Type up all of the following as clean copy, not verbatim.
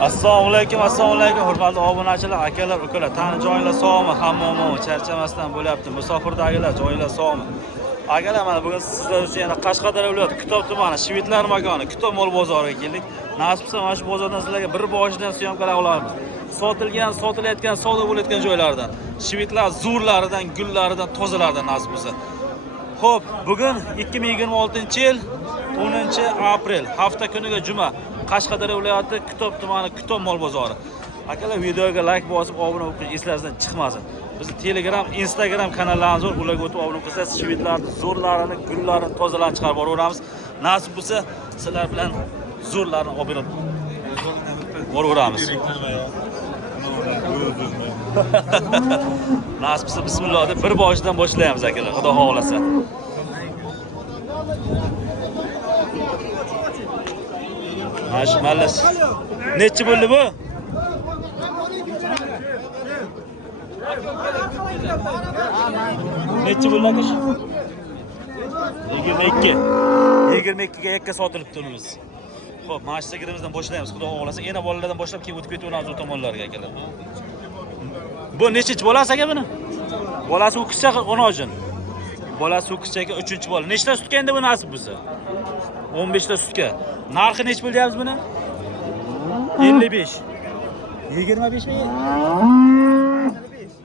Assalomu alaykum, hurmatli obunachilar, akalar, ukalar. Tani joyinglar sog'mi? Hammommi, charchamasdan bo'lyapti. Musofirdagilar, joyinglar sog'mi? Akalar, mana bugun sizlar uchun yana Qashqadaryo viloyati Kitob tumani Shvedlar makoni Kitob mol bozoriga keldik. Nasib bo'lsa, mana shu bozordan sizlarga bir boshidan syomkalar olamiz. Sotilayotgan, savdo bo'layotgan joylardan, Shvedlar zo'rlaridan, gullaridan, tozalaridan nasib bo'lsa. Xo'p, bugun 2026-yil 10-aprel, hafta kuniga juma. Qashqadaryo viloyati Kitob tumani Kitob mol bozori. Akalar, videoga like bosib, obuna bo'lib eslaringizdan chiqmasin. Bizni Telegram, Instagram kanallarimiz bor. Ularga o'tib obuna qilsangiz, shvedlarning zo'rlarini, gullarini, tozalarini chiqarib boraveramiz. Nasib bo'lsa, sizlar bilan zo'rlarni olib boraveramiz. Nasib bo'lsa, bismillah deb bir boshidan boshlaymiz akalar. Xudo xohlasa. Maşmallah. Neçi bo'ldi bu? Neçi bo'ldi akash? 22. 22 ga yakka sotilib turibmiz. Xo'p, mana shu sekirimizdan boshlaymiz. Xudo xohlasa, yana bolalardan boshlab keyin o'tib ketaveramiz u tomonlarga akalar. Bu nechinchi bolasi aka buni? Bolasi u qizcha onojin. Bolasi u qizchaga 3-bola. Nechta sutka endi bu nasib bo'lsa? 15 ta sutka. Narxi nech pul deyapsiz buni? 55. 25 mi?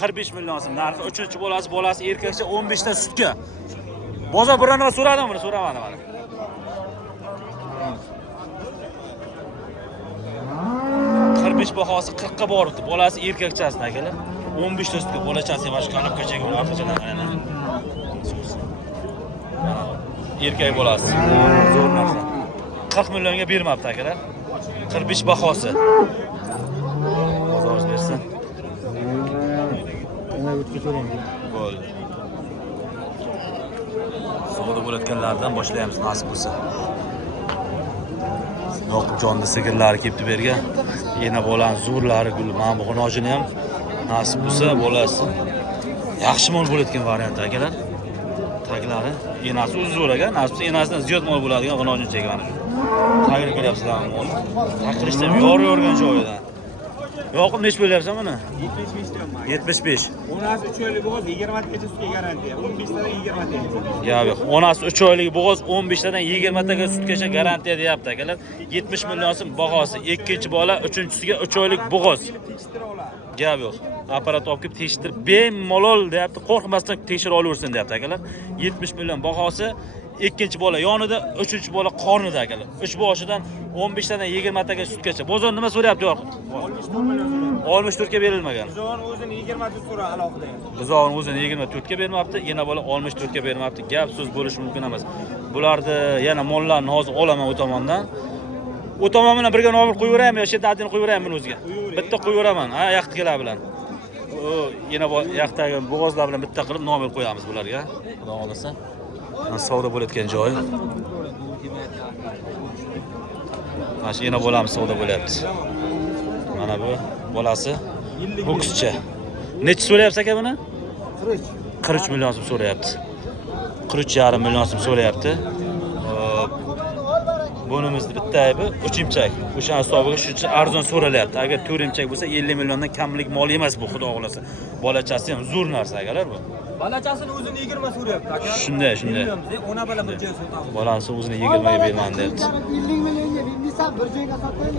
45 million so'm. Narxi 3-bolasi erkakcha 15 ta sutka. Bozor bironlar so'radimi buni? So'ramadim mana. Bahosi 40 ga boribdi. Bolasi erkakchasini akalar. 15 ta sutka bolachasi mana shu kanopkachaga uni orqachadan mana. Erkak bolasi. Zo'r narsa. 40 millionga bermabdi akalar. 45 bahosi. Bozor bersin. Bo'ldi. Savdo bo'layotganlardan boshlaymiz nasib bo'lsa. Yoqubjonning sigirlari kelibdi berga. Yana bolan zo'rlari gul. Mana bu xonojini ham nasib bo'lsa bolasi. Yaxshi mol bo'layotgan variant akalar. Taglari, enasi o'zi zo'r ekan. Nasib bo'lsa enasidan ziyod mol bo'ladigan xonojin chekani. Tagini ko'ryapsizlar mol. Taqirishda ham yorgan joyidan. Yoqib nech bo'lyapsan buni? 75 diyorum. 75. Onasi 3 oylik bo'g'oz 20 taga sutga garantiya. 15 tadan 20 taga. Gap yo'q. Onasi 3 oylik bo'g'oz 15 tadan 20 taga sutgacha garantiya deyapti akalar. 70 million so'm bahosi. Ikkinchi bola, uchinchisiga 3 oylik bo'g'oz. Gap yo'q. Apparat olib kelib tekshirib, bemalol deyapti. Qo'rqmasdan tekshirib olaversin deyapti akalar. 70 million bahosi. Ikkinchi bola yonida, uchinchi bola qornida akalar. 3 boshidan 15 tadan 20 taga sutgacha. Bozor nima so'rayapti yo'q? 64 ga berilmagan. Buzovni o'zini 24 so'ra alohida. Buzovni o'zini 24 ga bermabdi, yana bola 64 ga bermabdi. Gap so'z bo'lishi mumkin emas. Bularni yana mollarni hozir olaman u tomondan. U tomon bilan birga nomir qo'yaveraymi yo shet adini qo'yaveraymi buni o'ziga? Bitta qo'yaveraman. Ha, yaqtqilar bilan. Yana yaqtagi bo'g'ozlar bilan bitta qilib nomir qo'yamiz bularga. Xudo xolasa. Savdo bo'layotgan joy. Mana shu yana bo'lamiz savdo bo'lyapti. Mana bu bolasi bu qizcha. Necha so'rayapsiz aka buni? 43 million so'm so'rayapti. 43,5 million so'm so'rayapti. Bunimizni bitta aybi 3-imchak. O'sha hisobiga shuncha arzon so'ralyapti. Agar 4-imchak bo'lsa 50 milliondan kamlik mol emas bu, xudo xolasa. Bolachasi ham zo'r narsa akalar bu. Bolachasini o'zini 20 so'rayapti aka. Shunday. Ona bola bir joyga sotamiz. Bolasi o'zini 20 ga berman deyapti. 50 millionga bermasa bir joyga sotmaydi.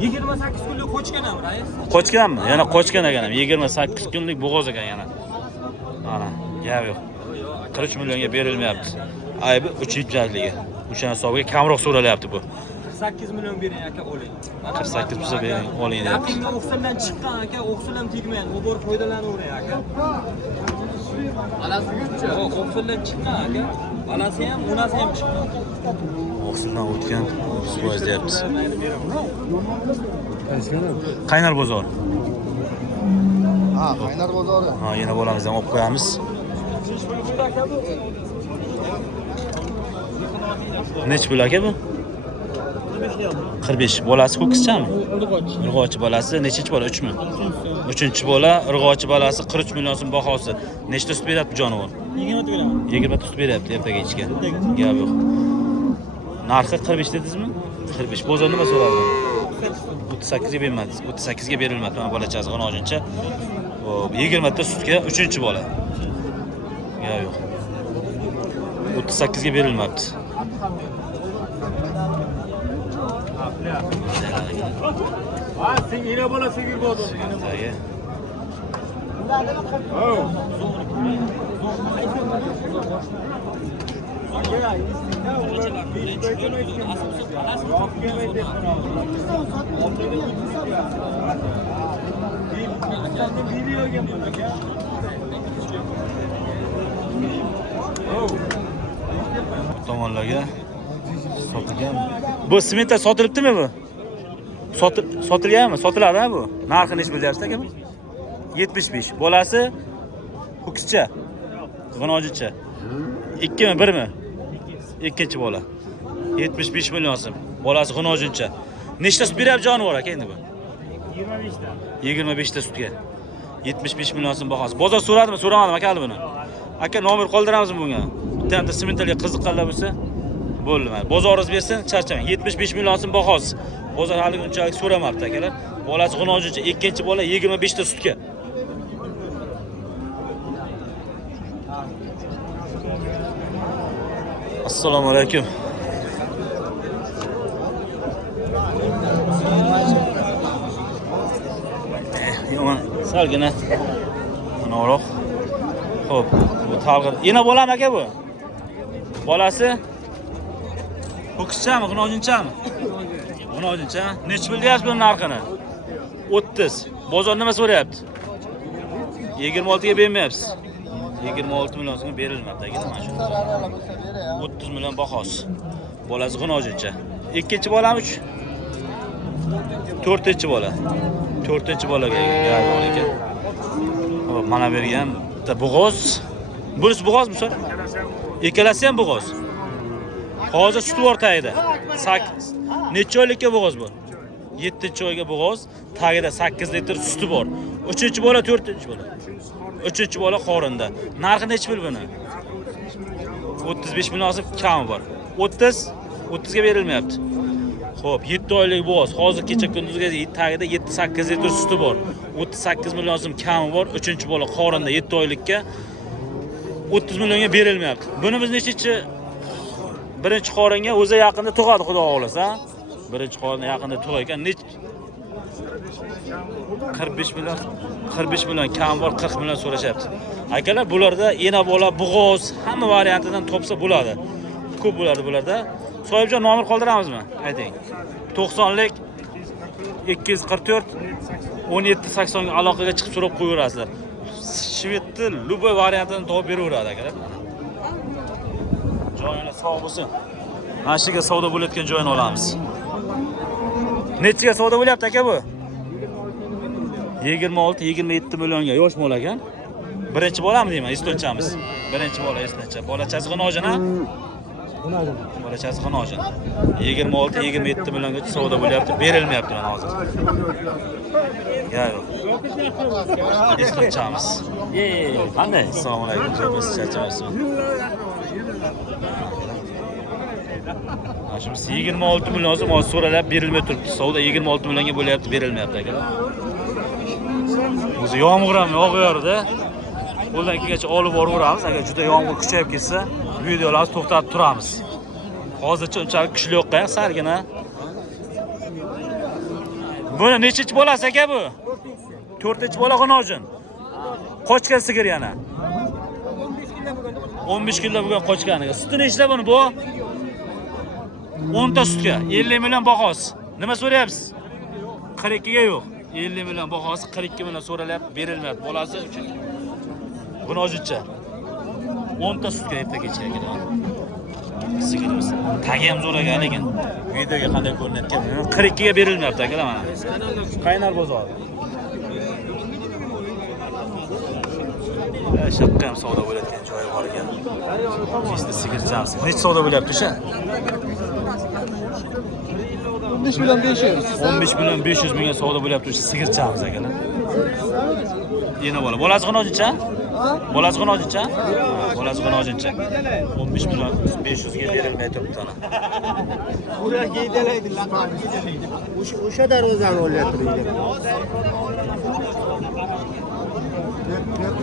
28 kunlik qochgan ham, rais. Qochganmi? Yana qochgan ekan ham. 28 kunlik bo'g'oz ekan yana. Mana, gap yo'q. 43 millionga berilmayapti. Aybi 3-imchakligi. O'sha hisobiga kamroq so'ralyapti bu. 48 million bering aka, oling. 48 bo'lsa bering, oling deyapti. Yaqinga o'qsildan chiqqan aka, o'qsil ham tegmaydi. U bor foydalanavering aka. Balasi-chi? O'qsildan chiqqan aka. Balasi ham, onasi ham chiqqan. O'qsildan o'tgan, so'z deyapti. Qaynar bozor. Ha, qaynar bozori. Ha, yana bolamizdan olib qo'yamiz. Nech pul aka bu? 45. Bolasi ku qizchami? Urg'ochi bolasi. Nechinchi bola? 3 mi? 3-chi bola, urg'ochi bolasi 43 million so'm bahosi. Nechta sut beradi jonivor? 20 ta beraman. 20 ta sut beryapti ertaga ichga. Gap yo'q. Narxi 45 dedingizmi? 45. Bozor nima so'radi? 38 ga berilmadi. 38 ga berilmadi. Mana bolachasi g'onojincha. Hop, 20 ta sutga 3-bola. Yo'q. 38 ga berilmabdi. Sen yine bola sigir bo'ldi. Sigirtagi. Tomonlarga sotilgan. Bu sementlar sotilibdimi bu? Sotilganmi? Sotiladi bu. Narxi necha bilyapsiz aka bu? 75. Bolasi ho'kizcha. G'onojincha. 2 mi, 1 mi? Ikkinchi bola. 75 million so'm. Bolasi g'onojincha. Nechta sut beryapti jonivor aka endi bu? 25 ta. 25 ta sutga. 75 million so'm bahosi. Bozor so'radimi, so'ramadimi aka buni? Aka nomer qoldiramizmi bunga? Bitta sementlarga qiziqqanlar bo'lsa, bo'ldi. Bozoringiz bersin, charchamang. 75 million so'm bahosi. Bozor hali unchalik so'ramabdi akalar. Bolasi g'onojincha, ikkinchi bola 25 ta sutga. Assalomu alaykum. Yomon, salgina. No'roq. Xo'p, bu talg'ir. Yana bo'lami aka bu? Bolasi ho'kizchami, g'onojinchami? G'onojincha. Nech bilyapsiz bu narxini? 30. Bozor nima so'rayapti? 26 ga bermayapsiz. 26 million so'mga berilmabdi aka, mana shu. 30 million bahosi. Bolasi g'onojincha. Ikkinchi bolami 3. To'rtinchi bola. To'rtinchi bolaga ega bor ekan. Hop, mana bergan bitta bo'g'oz. Bunisi bo'g'ozmi sir? Ikkalasi ham bo'g'oz. Hozir sut bor tagida. 8. Necha oylikka bo'g'oz bu? 7-oyga bo'g'oz, tagida 8 litr suti bor. 3-bola, 4-bola. 3-bola qorinda. Narxi necha pul buni? 35 million so'm kami bor. 30 ga berilmayapti. Xo'p, 7 oylik bo'g'oz. Hozir kecha kunduzga tagida 7-8 litr suti bor. 38 million so'm kami bor. 3-bola qorinda 7 oylikka 30 millionga berilmayapti. Buni biz nechinchi birinchi qoringa o'zi yaqinda tug'adi, xudo xolasa. Birinchi qoringa yaqinda tug'ar ekan. 45 million kam bor, 40 million so'rashyapti. Akalar, bularda ena bola, bo'g'oz, hamma variantidan topsa bo'ladi. Ko'p bo'ladi bularda. Sohibjon, nomer qoldiramizmi? Ayting. 90lik 244 1780 ga aloqaga chiqib so'rab qo'yaverasizlar. Shvedni любой variantidan topib beraveradi akalar. Joyingiz sog' bo'lsin. Mana shu yerga savdo bo'layotgan joyini olamiz. Nechiga savdo bo'lyapti aka bu? 26-27 millionga yosh bola ekan. Birinchi bolami deyman, estonchamiz. Birinchi bola estoncha. Bolachasi g'onojin a? Bolachasi g'onojin. 26-27 millionga savdo bo'lyapti, berilmayapti mana hozir. Yo'q. Estonchamiz. Qanday? Assalomu alaykum. Biz charchamaysiz. Shunisi 26 million so'm so'ralab berilmay turibdi. Savdo 26 millionga bo'lyapti, berilmayapti akalar. O'zi yomg'ir ham yog'yapti. Qo'ldan kelgancha olib boraveramiz. Agar juda yomg'ir kuchayib ketsa, videolarni to'xtatib turamiz. Hozircha unchalik kuchli yo'q, sargina. Buni nechinchi bolasi aka bu? 4-bola g'onojin. Qochgan sigir yana. 15 kunlar bo'lgan qochganiga. Suti nechta buni bu? 10 ta sutga 50 million bahosi. Nima so'rayapsiz? 42 ga yo'q. 50 million bahosi 42 million so'ralyapti, berilmayapti. Bolasi uchun. G'onojincha. 10 ta sutga erta kecha ekan. Sigirimiz. Tagi ham zo'r ekan, lekin videoga qanday ko'rinayotgan? 42 ga berilmayapti akalar mana. Qaynar bozor. Shaqqa ham savdo bo'layotgan joyi bor ekan. Bizda sigirchamiz. Necha savdo bo'lyapti o'sha? 15 million 500. 15 million 500 mingga savdo bo'lyapti o'sha sigirchamiz akalar. Yana bola. Bolasi g'onojincha? Ha, Bolasi qanojincha? Bolasi qanojincha. 15 million 500 ga berilmay turibdi ana. Ular geydalaydi, laqab geydalaydi. O'sha darvozani olyapti.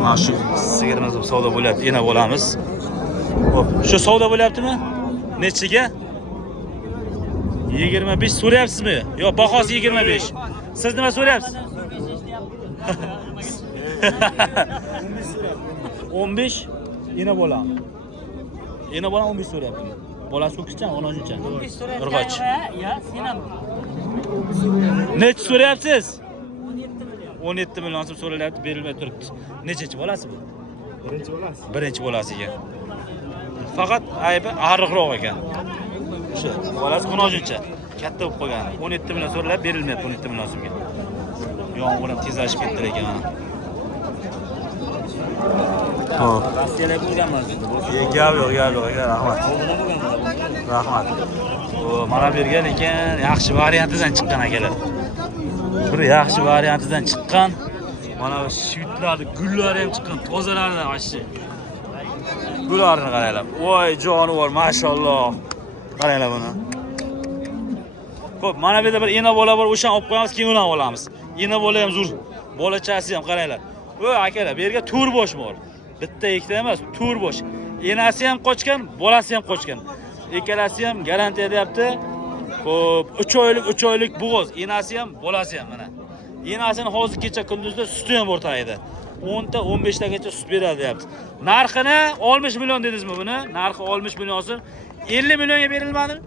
Mana shu sigirimiz savdo bo'lyapti, yana bo'lamiz. Xo'p, shu savdo bo'lyaptimi? Nechiga? 25 so'rayapsizmi? Yo, bahosi 25. Siz nima so'rayapsiz? 15 yana bo'lami. Yana bo'lam 15 so'rayapti. Bolasi ko'kcha, 10-chi. Urg'och. Ya, sen ham. Nech so'rayapsiz? 17 million so'm so'ralyapti, berilmay turibdi. Nechichi bolasi bu? Birinchi bo'lasiz. Birinchi bolasiga. Faqat aybi ariqroq ekan. O'sha bolasi qonojincha katta bo'lib qolgan. 17 million so'ralab berilmayapti 17 million so'mga. Yomg'ir ham tezlashib ketdi ekan ana. Xo'p. Rossiyaga bo'lganmiz. Gap yo'q, rahmat. Rahmat. O, mana bu yerga lekin yaxshi variantidan chiqqan akalar. Bir yaxshi variantidan chiqqan. Mana bu shvitlarni gullari ham chiqqan, tozalaridan vashshi. Bularni qaranglar. Voy jonivor, mashalloh. Qaranglar buni. Xo'p, mana bu yerda bir ena bola bor, o'shani olib qo'yamiz, keyin uni olamiz. Ena bola ham zo'r. Bolachasi ham qaranglar. Voy akalar, bu yerga turbosh bor. Bitta ikkita emas, turbosh. Enasi ham qochgan, bolasi ham qochgan. Ikkalasi ham garantiya deyapti. Xo'p, 3 oylik bo'g'oz. Enasi ham, bolasi ham mana. Enasini hozir kecha kunduzda suti ham o'rtaydi. 10 ta 15 tagacha sut beradi deyapti. Narxini 60 million dedingizmi buni? Narxi 60 million so'm. 50 millionga berilmadimi?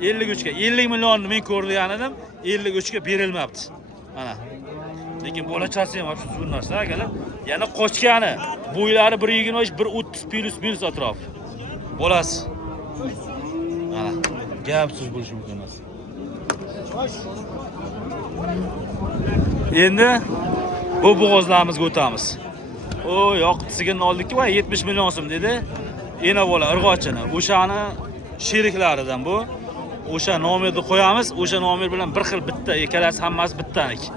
53 ga. 50 millionni men ko'rgan edim, 53 ga berilmabdi. Mana. Lekin bolachasi ham shu zo'r narsa akalar. Yana qochgani. Bo'ylari 1.25, 1.30 plus minus atrof. Bolasi. Mana. Gap so'z bo'lishi mumkin emas. Endi bu bo'g'ozlarimizga o'tamiz. O, yoqtisiga oldikki, voy 70 million so'm dedi. Ena bola irg'ochini. O'shani sheriklaridan bu. O'sha nomerni qo'yamiz. O'sha nomer bilan bir xil bitta, ikkalasi hammasi bittaniki.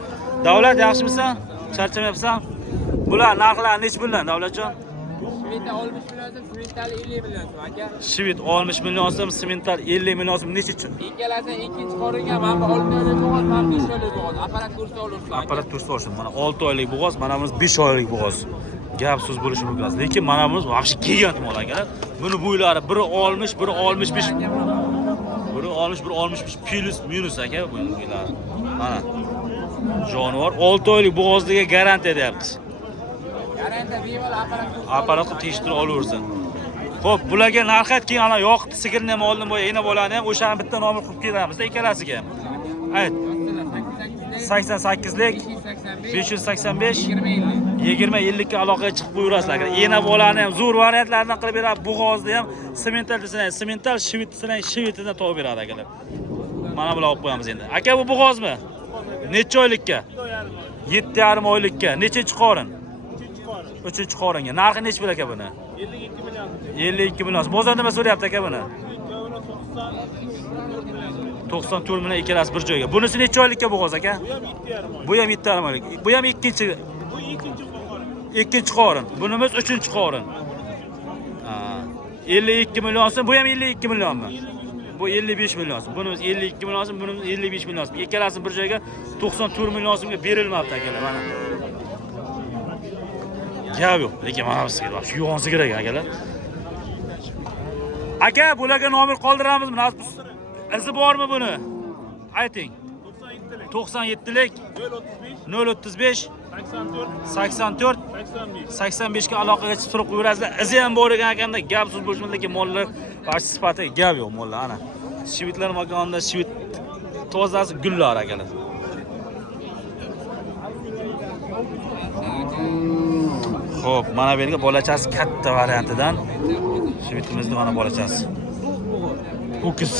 Davlat yaxshimisan? Charchamayapsan? Bular narxlari nech million Davlatjon? Shvit 60 million so'm, semental 50 million Shvit 60 million so'm, semental 50 so'm aka. million uchun. Ikkalasi ikkinchi qoringa mana bu 6 oylik bo'g'oz, mana 5 oylik bo'g'oz. Apparat ko'rsatib olursiz aka. Apparat ko'rsatib olsin. Mana 6 oylik bo'g'oz, mana bunisi 5 oylik bo'g'oz. Gap so'z bo'lishi mumkin emas. Lekin mana bunisi vahshi gigant mol akalar. Buni bo'ylari 1.60, 1.65. 1.60, 1.65 plus minus aka bu bo'ylari. Mana. Jonivor 6 oylik bo'g'ozligiga garantiya deyapti. Garantiya bemalol apparat Apparat qilib tekshirib olaversin. Xo'p, bularga narx aytking, ana yoqdi sigirni ham oldim, boya ena bolani ham o'shani bitta nomer qilib kelamiz-da ikkalasiga. Ayt. 88lik 585 20 ga aloqaga chiqib qo'yaverasizlar aka. Ena bolani ham zo'r variantlardan qilib beradi, bo'g'ozni ham semental desang, semental, shvit desang, shvitidan topib beradi akalar. Mana bular olib qo'yamiz endi. Aka bu bo'g'ozmi? Necha oylikka? 7,5 oylikka. Nechinchi qorin? 3-chi qoringa. Narxi nech pul aka buni? 52 million. Bozor nima so'rayapti aka buni? 94 million ikkalasi bir joyga. Bunisi necha oylikka bo'g'oz aka? Bu ham 7,5 oylik. Bu ham ikkinchi qorin. Bunimiz 3-chi qorin. 52 million so'm, bu ham 52 millionmi? Bu 55 million so'm. Bunimiz 52 million so'm, bunimiz 55 million so'm. Ikkalasi bir joyga 94 million so'mga berilmabdi akalar mana. Gap yo'q, lekin mana bu sigir, shu yo'g'on sigir ekan akalar. Aka, bularga nomer qoldiramizmi? Izi bormi buni? Ayting. 97lik 035 84 85 ga aloqaga chiqib turib qo'yasizlar. Izi ham bor ekan akanda, gap so'z bo'lishmaydi, lekin mollar barcha sifati gap yo'q mollar ana. Shvitlar makonida shvit tozasi gullar akalar. Xo'p, mana bu yerga bolachasi katta variantidan shvitimizni mana bolachasi. Ho'kiz.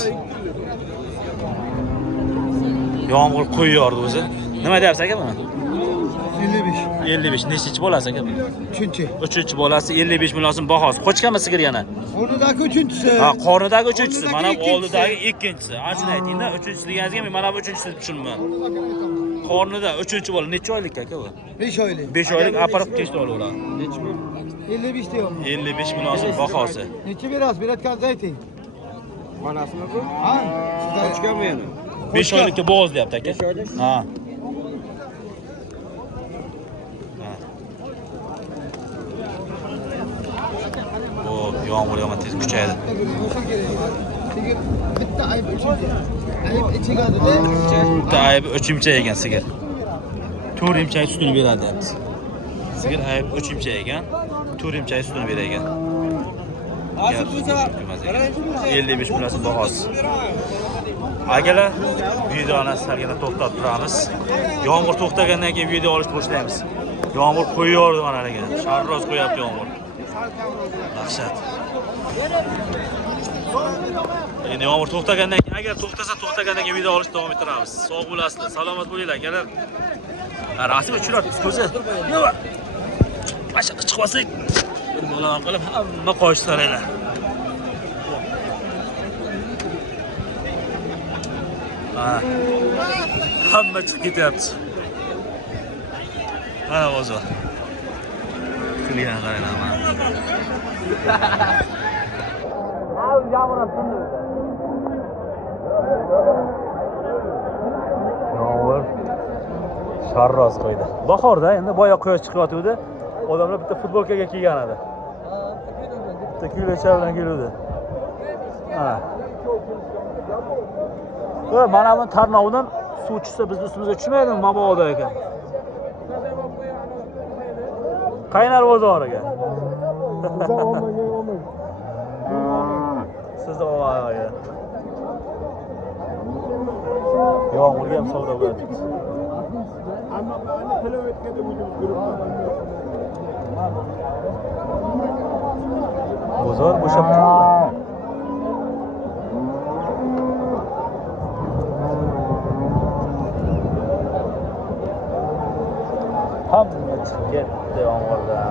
Yomg'ir qo'yyordi o'zi. Nima deyapsiz aka buni? 55. 55. Nechinchi bolasi aka bu? 3-chi. 3-chi bolasi 55 million so'm bahosi. Qochganmi sigir yana? O'rnidagi 3-chisi. Ha, qornidagi 3-chisi, mana bu oldidagi 2-chisi. Anchini ayting-da, 3-chisi deganingizga men mana bu 3-chisini tushunmayman. qornida 3-bola necha oylik aka bu? 5 oylik. 5 oylik aparat test olaveradi. 55 deyapman. 55 munosib bahosi. Necha berasiz? Berayotganingizni ayting. Onasimi bu? Ha? Ochganmi yana? 5 oylikka bo'g'iz deyapti aka. 5 oylik? Ha. O yağmur yağma tez kuchaydi. O'sha kerak. Sigir bitta ayb uchinchi. Ayb ichigadi-da. Bitta aybi 3 imcha yegan sigir. 4 imcha sutini beradi deyapti. Sigir ayb 3 imcha yegan, 4 imcha sutini bergan. 55 munosib bahosi. Akalar, videoni salgina to'xtatib turamiz. Yomg'ir to'xtagandan keyin video olishni boshlaymiz. Yomg'ir qo'yyordi mana lekin. Sharroz qo'yapti yomg'ir. Dahshat. Endi yomg'ir to'xtagandan keyin, agar to'xtagandan keyin video olishni davom ettiramiz. Sog' bo'lasizlar, salomat bo'linglar akalar. Rasm tushirasiz ko'zi. Yo'q. Mashqa chiqmasak, bir bolam qilib hamma qo'shsaringlar. Hamma chiqib ketyapti. Mana o'zi. Kulgan qaranglar mana. Yomg'ir sharroz qo'ydi. Bahorda endi boya quyosh chiqyotgandi. Odamlar bitta futbolkaga kiygan edi. Bitta kiyimcha bilan keluvdi. Ha. Mana bu tarnovdan suv tushsa bizni ustimizga tushmaydimi mabodo ekan. Qaynar bozoriga. Sizda olmaga. Yomg'irga ham savdo bo'ladi. Bozor bo'shab turibdi. Hamma chiqib ketdi yomg'irdan.